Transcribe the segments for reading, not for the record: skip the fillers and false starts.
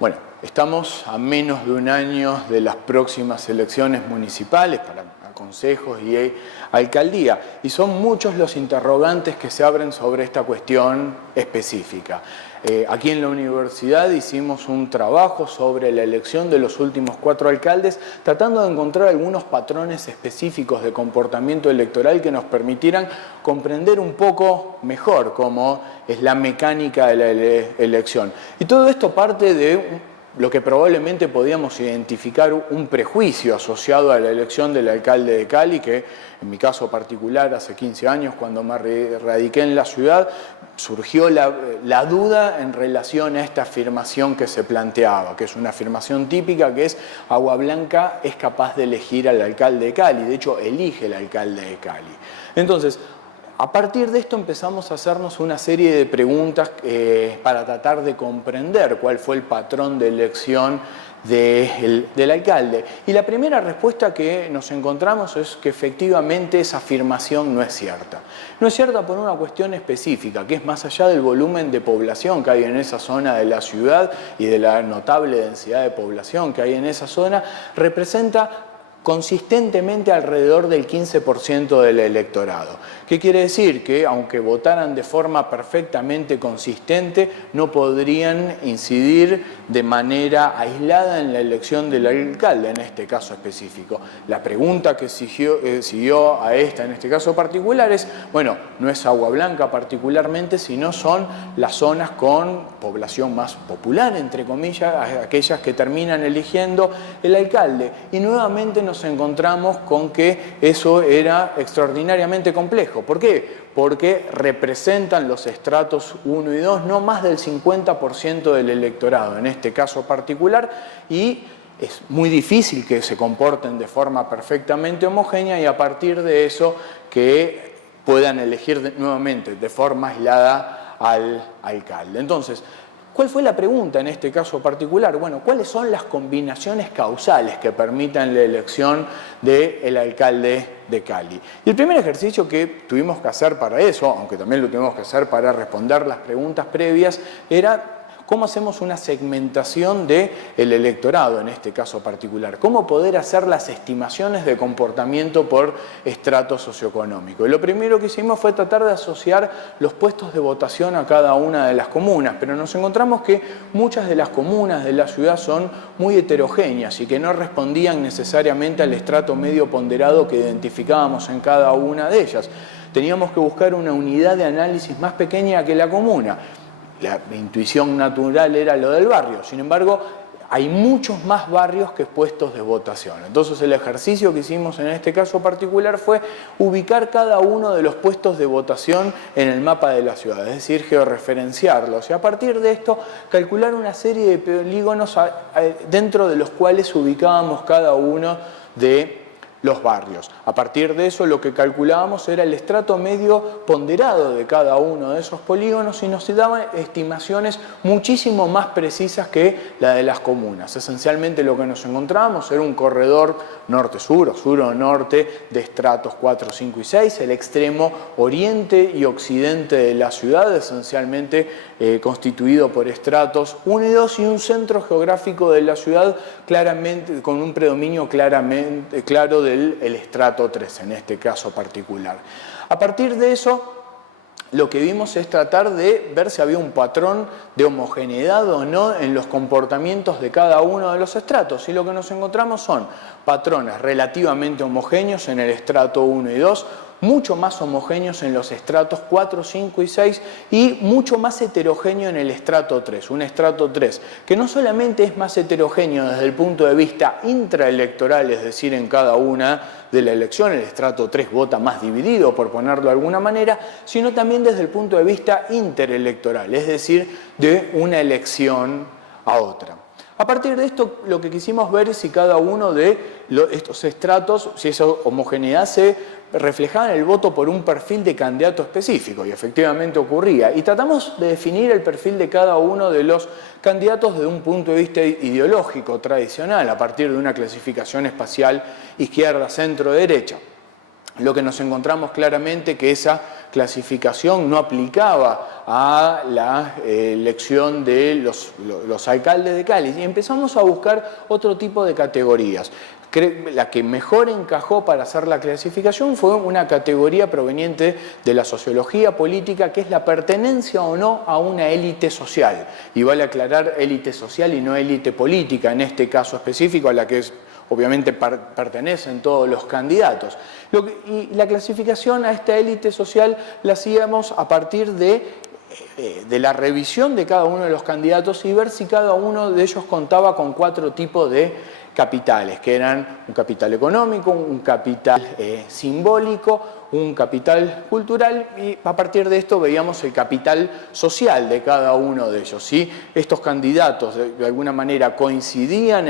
Bueno, estamos a menos de un año de las próximas elecciones municipales para consejos y alcaldía, y son muchos los interrogantes que se abren sobre esta cuestión específica. Aquí en la universidad hicimos un trabajo sobre la elección de los últimos 4 alcaldes, tratando de encontrar algunos patrones específicos de comportamiento electoral que nos permitieran comprender un poco mejor cómo es la mecánica de la elección. Y todo esto parte de lo que probablemente podíamos identificar un prejuicio asociado a la elección del alcalde de Cali, que en mi caso particular hace 15 años, cuando me radiqué en la ciudad, surgió la duda en relación a esta afirmación que se planteaba, que es una afirmación típica, que es Agua Blanca es capaz de elegir al alcalde de Cali, de hecho elige el alcalde de Cali. Entonces, a partir de esto empezamos a hacernos una serie de preguntas para tratar de comprender cuál fue el patrón de elección del alcalde. Y la primera respuesta que nos encontramos es que efectivamente esa afirmación no es cierta. No es cierta por una cuestión específica, que es más allá del volumen de población que hay en esa zona de la ciudad y de la notable densidad de población que hay en esa zona, representa consistentemente alrededor del 15% del electorado. ¿Qué quiere decir? Que aunque votaran de forma perfectamente consistente, no podrían incidir de manera aislada en la elección del alcalde, en este caso específico. La pregunta que siguió a esta, en este caso particular, es, bueno, no es Agua Blanca particularmente, sino son las zonas con población más popular, entre comillas, aquellas que terminan eligiendo el alcalde. Y nuevamente nos encontramos con que eso era extraordinariamente complejo. ¿Por qué? Porque representan los estratos 1 y 2 no más del 50% del electorado, en este caso particular, y es muy difícil que se comporten de forma perfectamente homogénea y a partir de eso que puedan elegir nuevamente de forma aislada al alcalde. Entonces, ¿cuál fue la pregunta en este caso particular? Bueno, ¿cuáles son las combinaciones causales que permitan la elección del alcalde de Cali? Y el primer ejercicio que tuvimos que hacer para eso, aunque también lo tuvimos que hacer para responder las preguntas previas, era ¿cómo hacemos una segmentación del electorado en este caso particular? ¿Cómo poder hacer las estimaciones de comportamiento por estrato socioeconómico? Y lo primero que hicimos fue tratar de asociar los puestos de votación a cada una de las comunas, pero nos encontramos que muchas de las comunas de la ciudad son muy heterogéneas y que no respondían necesariamente al estrato medio ponderado que identificábamos en cada una de ellas. Teníamos que buscar una unidad de análisis más pequeña que la comuna. La intuición natural era lo del barrio, sin embargo, hay muchos más barrios que puestos de votación. Entonces el ejercicio que hicimos en este caso particular fue ubicar cada uno de los puestos de votación en el mapa de la ciudad, es decir, georreferenciarlos y a partir de esto calcular una serie de polígonos dentro de los cuales ubicábamos cada uno de los barrios. A partir de eso lo que calculábamos era el estrato medio ponderado de cada uno de esos polígonos y nos daban estimaciones muchísimo más precisas que la de las comunas. Esencialmente lo que nos encontrábamos era un corredor norte-sur o sur-norte de estratos 4, 5 y 6, el extremo oriente y occidente de la ciudad, esencialmente constituido por estratos 1 y 2 y un centro geográfico de la ciudad claramente con un predominio claro del estrato 3 en este caso particular. A partir de eso lo que vimos es tratar de ver si había un patrón de homogeneidad o no en los comportamientos de cada uno de los estratos y lo que nos encontramos son patrones relativamente homogéneos en el estrato 1 y 2, mucho más homogéneos en los estratos 4, 5 y 6 y mucho más heterogéneo en el estrato 3. Un estrato 3 que no solamente es más heterogéneo desde el punto de vista intraelectoral, es decir, en cada una de la elección, el estrato 3 vota más dividido, por ponerlo de alguna manera, sino también desde el punto de vista interelectoral, es decir, de una elección a otra. A partir de esto, lo que quisimos ver es si cada uno de estos estratos, si esa homogeneidad se reflejaba en el voto por un perfil de candidato específico, y efectivamente ocurría. Y tratamos de definir el perfil de cada uno de los candidatos desde un punto de vista ideológico tradicional, a partir de una clasificación espacial izquierda, centro, derecha. lo que nos encontramos claramente que esa clasificación no aplicaba a la elección de los alcaldes de Cali, y empezamos a buscar otro tipo de categorías. La que mejor encajó para hacer la clasificación fue una categoría proveniente de la sociología política, que es la pertenencia o no a una élite social. Y vale aclarar élite social y no élite política, en este caso específico, a la que obviamente pertenecen todos los candidatos. Y la clasificación a esta élite social la hacíamos a partir de la revisión de cada uno de los candidatos y ver si cada uno de ellos contaba con 4 tipos de capitales, que eran un capital económico, un capital simbólico, un capital cultural, y a partir de esto veíamos el capital social de cada uno de ellos. Si estos candidatos de alguna manera coincidían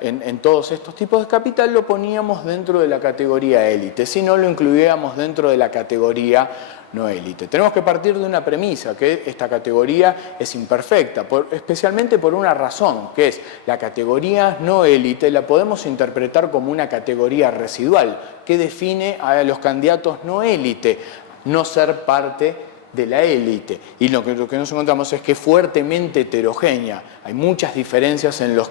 en todos estos tipos de capital, lo poníamos dentro de la categoría élite, si no lo incluíamos dentro de la categoría no élite. Tenemos que partir de una premisa, que esta categoría es imperfecta, especialmente por una razón, que es la categoría no élite la podemos interpretar como una categoría residual, que define a los candidatos no élite, no ser parte de la élite. Y lo que nos encontramos es que es fuertemente heterogénea. Hay muchas diferencias en los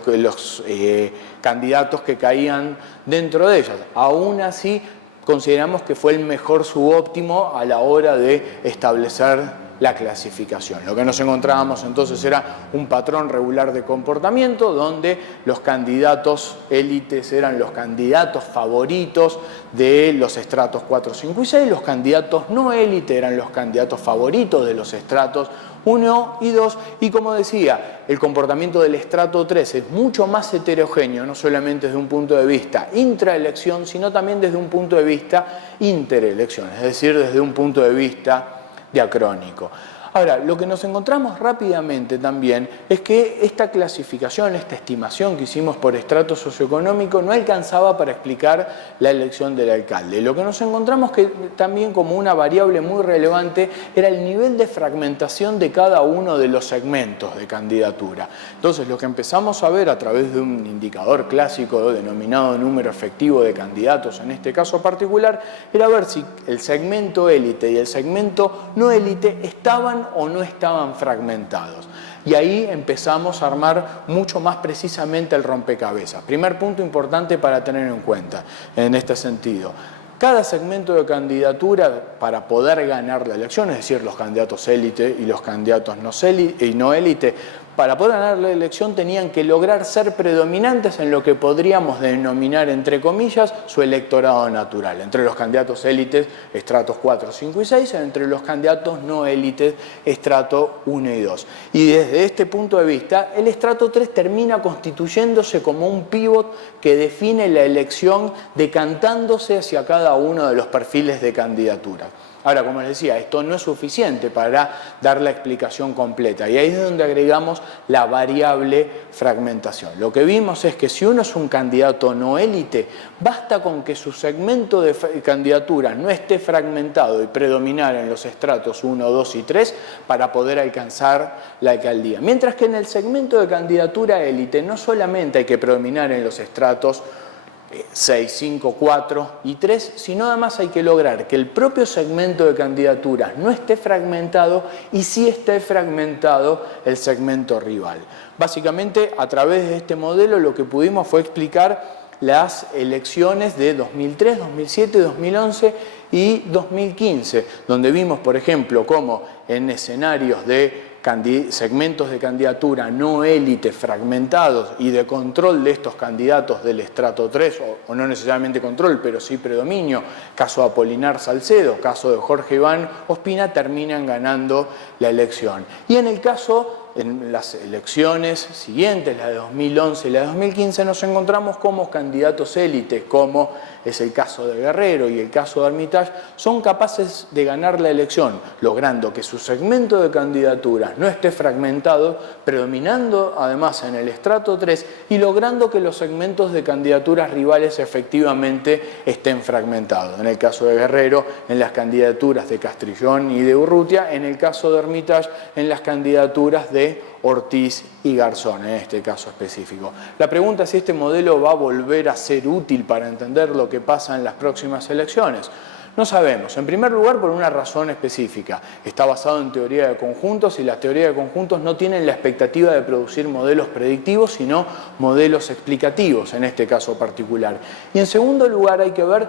candidatos que caían dentro de ellas. Aún así, consideramos que fue el mejor subóptimo a la hora de establecer la clasificación. Lo que nos encontrábamos entonces era un patrón regular de comportamiento donde los candidatos élites eran los candidatos favoritos de los estratos 4, 5 y 6, los candidatos no élite eran los candidatos favoritos de los estratos 1 y 2, y como decía, el comportamiento del estrato 3 es mucho más heterogéneo, no solamente desde un punto de vista intraelección, sino también desde un punto de vista interelección, es decir, desde un punto de vista diacrónico. Ahora, lo que nos encontramos rápidamente también es que esta clasificación, esta estimación que hicimos por estrato socioeconómico no alcanzaba para explicar la elección del alcalde. Lo que nos encontramos que también como una variable muy relevante era el nivel de fragmentación de cada uno de los segmentos de candidatura. Entonces, lo que empezamos a ver a través de un indicador clásico denominado número efectivo de candidatos, en este caso particular, era ver si el segmento élite y el segmento no élite estaban o no estaban fragmentados. Y ahí empezamos a armar mucho más precisamente el rompecabezas. Primer punto importante para tener en cuenta en este sentido. Cada segmento de candidatura, para poder ganar la elección, es decir, los candidatos élite y los candidatos no élite, para poder ganar la elección tenían que lograr ser predominantes en lo que podríamos denominar, entre comillas, su electorado natural. Entre los candidatos élites, estratos 4, 5 y 6, entre los candidatos no élites, estrato 1 y 2. Y desde este punto de vista, el estrato 3 termina constituyéndose como un pívot que define la elección decantándose hacia cada uno de los perfiles de candidatura. Ahora, como les decía, esto no es suficiente para dar la explicación completa y ahí es donde agregamos la variable fragmentación. Lo que vimos es que si uno es un candidato no élite, basta con que su segmento de candidatura no esté fragmentado y predominar en los estratos 1, 2 y 3 para poder alcanzar la alcaldía. Mientras que en el segmento de candidatura élite no solamente hay que predominar en los estratos 6, 5, 4 y 3, sino además hay que lograr que el propio segmento de candidaturas no esté fragmentado y sí esté fragmentado el segmento rival. Básicamente, a través de este modelo lo que pudimos fue explicar las elecciones de 2003, 2007, 2011 y 2015, donde vimos, por ejemplo, cómo en escenarios de segmentos de candidatura no élite fragmentados y de control de estos candidatos del estrato 3, o no necesariamente control, pero sí predominio, caso de Apolinar Salcedo, caso de Jorge Iván Ospina, terminan ganando la elección. Y en el caso, en las elecciones siguientes, la de 2011 y la de 2015, nos encontramos como candidatos élites, como es el caso de Guerrero y el caso de Armitage, son capaces de ganar la elección, logrando que su segmento de candidaturas no esté fragmentado, predominando además en el estrato 3 y logrando que los segmentos de candidaturas rivales efectivamente estén fragmentados. En el caso de Guerrero, en las candidaturas de Castrillón y de Urrutia, en el caso de Armitage, en las candidaturas de de Ortiz y Garzón, en este caso específico. La pregunta es si este modelo va a volver a ser útil para entender lo que pasa en las próximas elecciones. No sabemos. En primer lugar, por una razón específica. Está basado en teoría de conjuntos y las teorías de conjuntos no tienen la expectativa de producir modelos predictivos, sino modelos explicativos en este caso particular. Y en segundo lugar, hay que ver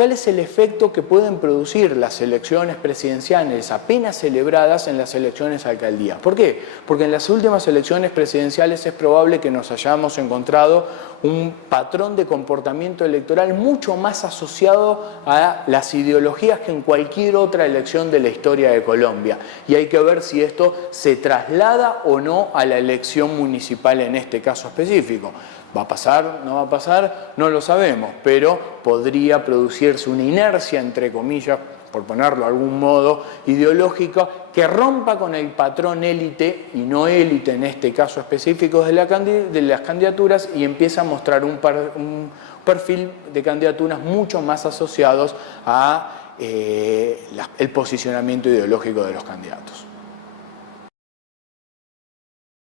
¿cuál es el efecto que pueden producir las elecciones presidenciales apenas celebradas en las elecciones a alcaldía? ¿Por qué? Porque en las últimas elecciones presidenciales es probable que nos hayamos encontrado un patrón de comportamiento electoral mucho más asociado a las ideologías que en cualquier otra elección de la historia de Colombia. Y hay que ver si esto se traslada o no a la elección municipal en este caso específico. ¿Va a pasar? ¿No va a pasar? No lo sabemos, pero podría producirse una inercia, entre comillas, por ponerlo de algún modo, ideológico, que rompa con el patrón élite y no élite en este caso específico de las candidaturas y empieza a mostrar un perfil de candidaturas mucho más asociados a el posicionamiento ideológico de los candidatos.